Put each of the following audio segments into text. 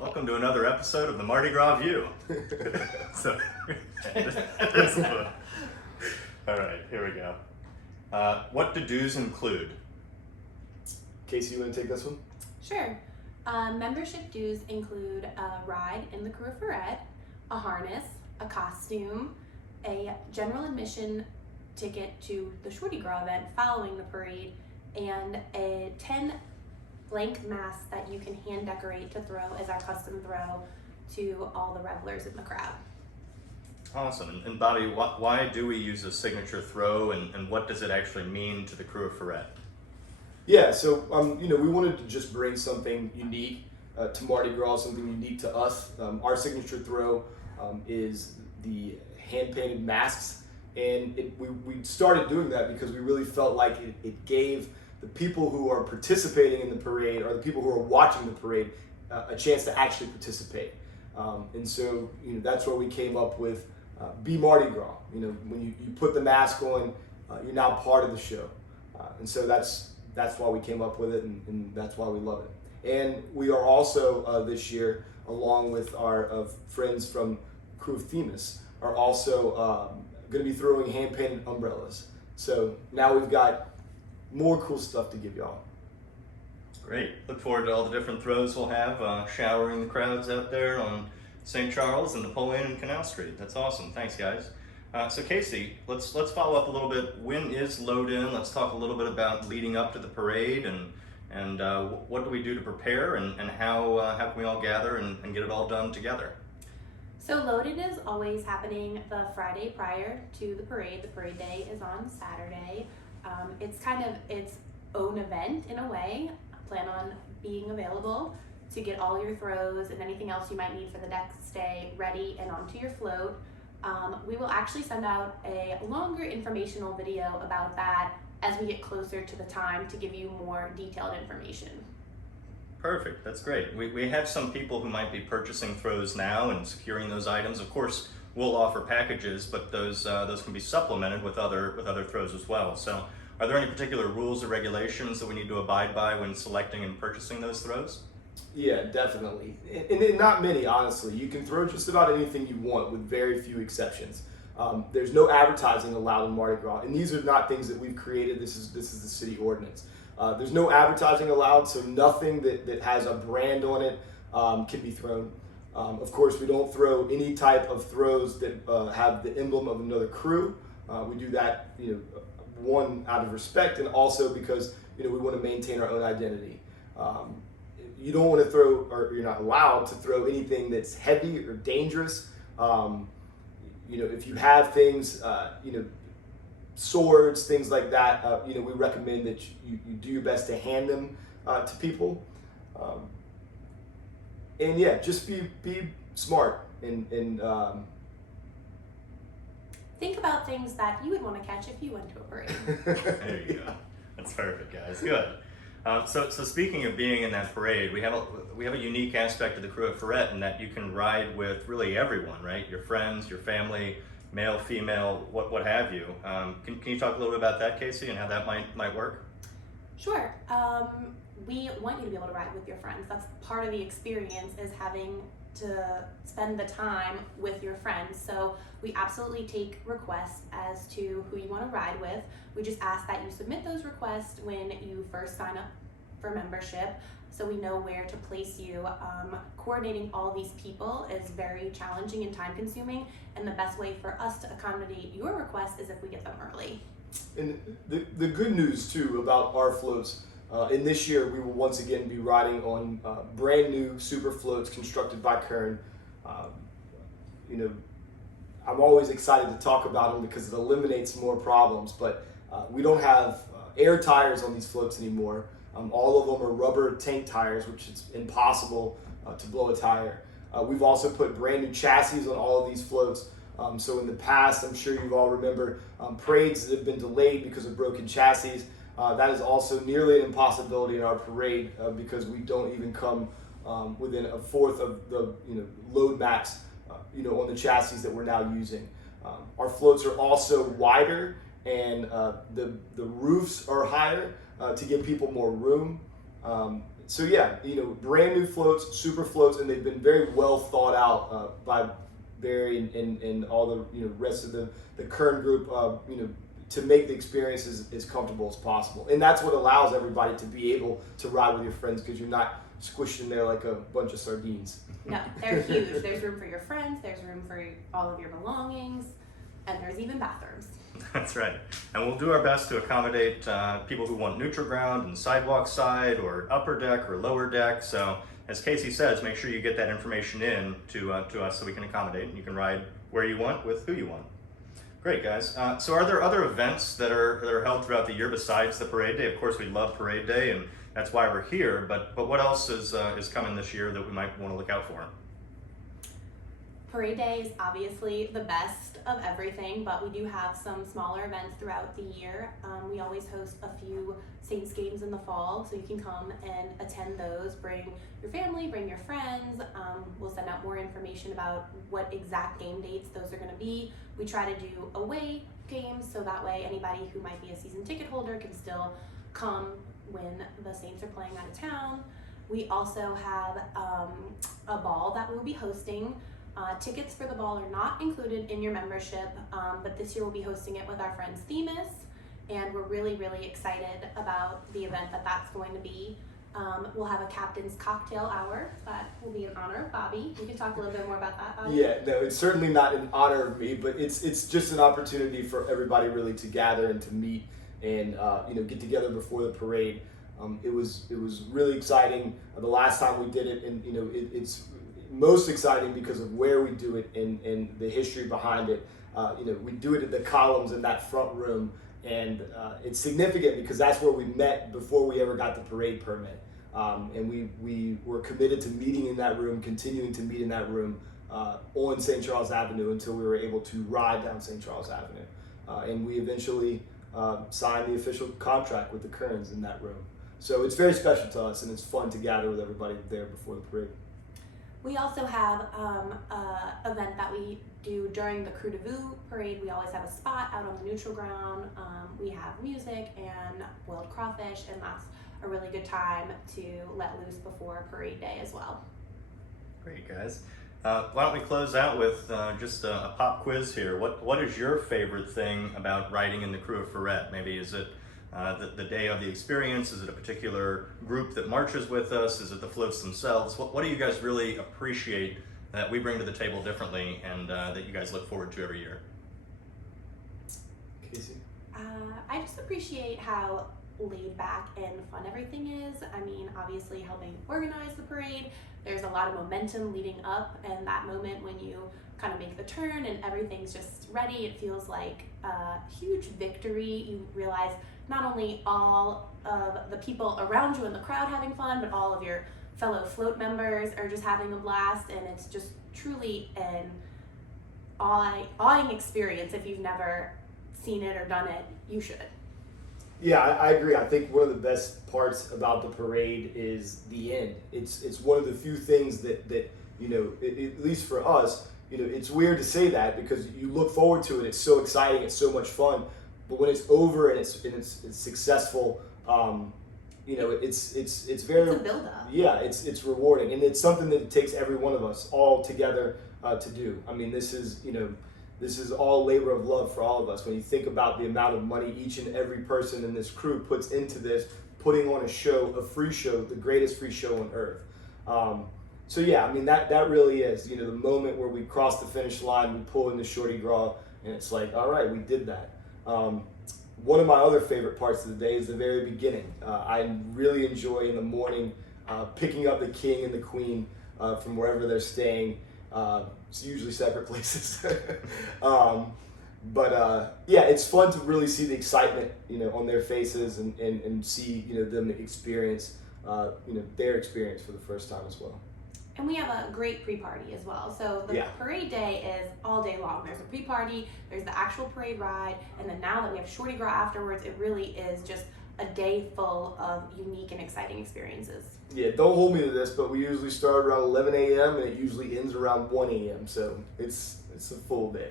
Welcome to another episode of the Mardi Gras View. So, all right, here we go. What do dues include? Kacie, you want to take this one? Sure. Membership dues include a ride in the PreParade, a harness, a costume, a general admission ticket to the Shorty Gras event following the parade, and a 10 blank masks that you can hand decorate to throw as our custom throw to all the revelers in the crowd. Awesome. And Bobby, why do we use a signature throw, and what does it actually mean to the crew of PreParade? Yeah, so we wanted to just bring something unique to Mardi Gras, something unique to us. Our signature throw is the hand-painted masks, and we started doing that because we really felt like it gave the people who are participating in the parade, or the people who are watching the parade, a chance to actually participate. And so that's where we came up with Be Mardi Gras. When you put the mask on, you're now part of the show. And so that's why we came up with it, and that's why we love it. And we are also this year, along with our friends from Crew of Themis, are also going to be throwing hand-painted umbrellas. So now we've got more cool stuff to give y'all. Great. Look forward to all the different throws we'll have, showering the crowds out there on St. Charles and Napoleon and Canal Street. That's awesome. Thanks, guys. So Kacie, let's follow up a little bit. When is load in? Let's talk a little bit about leading up to the parade, and what do we do to prepare, and how can we all gather and get it all done together? So load-in is always happening the Friday prior to the parade. The parade day is on Saturday. It's kind of its own event in a way. Plan on being available to get all your throws and anything else you might need for the next day ready and onto your float. We will actually send out a longer informational video about that as we get closer to the time to give you more detailed information. Perfect, that's great. We have some people who might be purchasing throws now and securing those items. Of course, we'll offer packages, but those can be supplemented with other throws as well. So, are there any particular rules or regulations that we need to abide by when selecting and purchasing those throws? Yeah, definitely. And not many, honestly. You can throw just about anything you want with very few exceptions. There's no advertising allowed in Mardi Gras, and these are not things that we've created. This is the city ordinance. There's no advertising allowed, so nothing that has a brand on it can be thrown. Of course, we don't throw any type of throws that have the emblem of another crew. We do that, one, out of respect, and also because we want to maintain our own identity. You don't want to throw, or you're not allowed to throw anything that's heavy or dangerous. If you have things, swords, things like that, we recommend that you do your best to hand them to people. And yeah, just be smart and Think about things that you would want to catch if you went to a parade. There you go. That's perfect, guys. Good. So speaking of being in that parade, we have a unique aspect of the crew at PreParade in that you can ride with really everyone, right? Your friends, your family, male, female, what have you. Can you talk a little bit about that, Kacie, and how that might work? Sure. We want you to be able to ride with your friends. That's part of the experience, is having to spend the time with your friends. So we absolutely take requests as to who you want to ride with. We just ask that you submit those requests when you first sign up for membership, so we know where to place you. Coordinating all these people is very challenging and time consuming, and the best way for us to accommodate your request is if we get them early. And the good news too about our floats, in this year we will once again be riding on brand new super floats constructed by Kern. I'm always excited to talk about them because it eliminates more problems, but we don't have air tires on these floats anymore. All of them are rubber tank tires, which is impossible to blow a tire. We've also put brand new chassis on all of these floats. So in the past, I'm sure you all remember parades that have been delayed because of broken chassis. That is also nearly an impossibility in our parade because we don't even come within a fourth of the load max on the chassis that we're now using. Our floats are also wider, and the roofs are higher to give people more room. So yeah, brand new floats, super floats, and they've been very well thought out by Barry and all the rest of the current group. To make the experience as comfortable as possible, and that's what allows everybody to be able to ride with your friends, because you're not squished in there like a bunch of sardines. No, they're huge. There's room for your friends, there's room for all of your belongings, and there's even bathrooms. That's right. And we'll do our best to accommodate people who want neutral ground and sidewalk side or upper deck or lower deck. So as Kacie says, make sure you get that information in to us so we can accommodate, and you can ride where you want with who you want. Great, guys. So are there other events that are held throughout the year besides the parade day? Of course, we love parade day, and that's why we're here. But what else is coming this year that we might want to look out for? Parade day is obviously the best of everything, but we do have some smaller events throughout the year. We always host a few Saints games in the fall, so you can come and attend those. Bring your family, bring your friends. We'll send out more information about what exact game dates those are going to be. We try to do away games, so that way anybody who might be a season ticket holder can still come when the Saints are playing out of town. We also have a ball that we'll be hosting. Tickets for the ball are not included in your membership, but this year we'll be hosting it with our friends Themis, and we're really, really excited about the event that's going to be. We'll have a captain's cocktail hour that will be in honor of Bobby. You can talk a little bit more about that, Bobby. Yeah, no, it's certainly not in honor of me, but it's just an opportunity for everybody really to gather and to meet and get together before the parade. It was really exciting the last time we did it, and it's most exciting because of where we do it and the history behind it. We do it at the columns in that front room, and it's significant because that's where we met before we ever got the parade permit. And we were committed to meeting in that room, continuing to meet in that room on St. Charles Avenue until we were able to ride down St. Charles Avenue. And we eventually signed the official contract with the Kerns in that room. So it's very special to us, and it's fun to gather with everybody there before the parade. We also have an event that we do during the Crew de Vue parade. We always have a spot out on the neutral ground. We have music and boiled crawfish, and that's a really good time to let loose before parade day as well. Great, guys. Why don't we close out with just a pop quiz here. What is your favorite thing about riding in the Crew of Ferret? Maybe is it the day of the experience? Is it a particular group that marches with us? Is it the floats themselves? What do you guys really appreciate that we bring to the table differently, and that you guys look forward to every year? Kacie? I just appreciate how laid back and fun everything is. I mean, obviously helping organize the parade, there's a lot of momentum leading up, and that moment when you kind of make the turn and everything's just ready, it feels like a huge victory. You realize not only all of the people around you in the crowd having fun, but all of your fellow float members are just having a blast, and it's just truly an awing experience. If you've never seen it or done it, you should. Yeah, I agree. I think one of the best parts about the parade is the end. It's one of the few things that at least for us, it's weird to say that because you look forward to it. It's so exciting. It's so much fun. But when it's over and it's successful, it's very, it's a build up. Yeah, it's rewarding, and it's something that it takes every one of us all together to do. I mean, this is all labor of love for all of us. When you think about the amount of money each and every person in this crew puts into this, putting on a show, a free show, the greatest free show on earth. So yeah, I mean that really is, the moment where we cross the finish line, we pull in the shorty draw, and it's like, all right, we did that. One of my other favorite parts of the day is the very beginning. I really enjoy in the morning picking up the king and the queen from wherever they're staying. It's usually separate places. But yeah, it's fun to really see the excitement, on their faces and see, them experience, their experience for the first time as well. And we have a great pre-party as well. So the parade day is all day long. There's a pre-party, there's the actual parade ride, and then now that we have Shorty Gras afterwards, it really is just a day full of unique and exciting experiences. Yeah, don't hold me to this, but we usually start around 11 a.m. and it usually ends around 1 a.m. So it's a full day.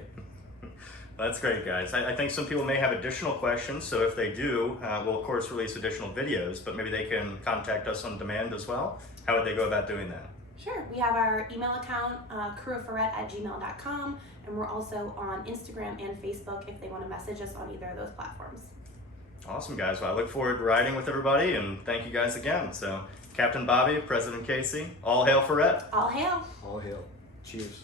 That's great, guys. I think some people may have additional questions, so if they do, we'll of course release additional videos, but maybe they can contact us on demand as well. How would they go about doing that? Sure. We have our email account, crewofferette@gmail.com, and we're also on Instagram and Facebook if they want to message us on either of those platforms. Awesome, guys. Well, I look forward to riding with everybody, and thank you guys again. So, Captain Bobby, President Kacie, all hail Ferret. All hail. All hail. Cheers.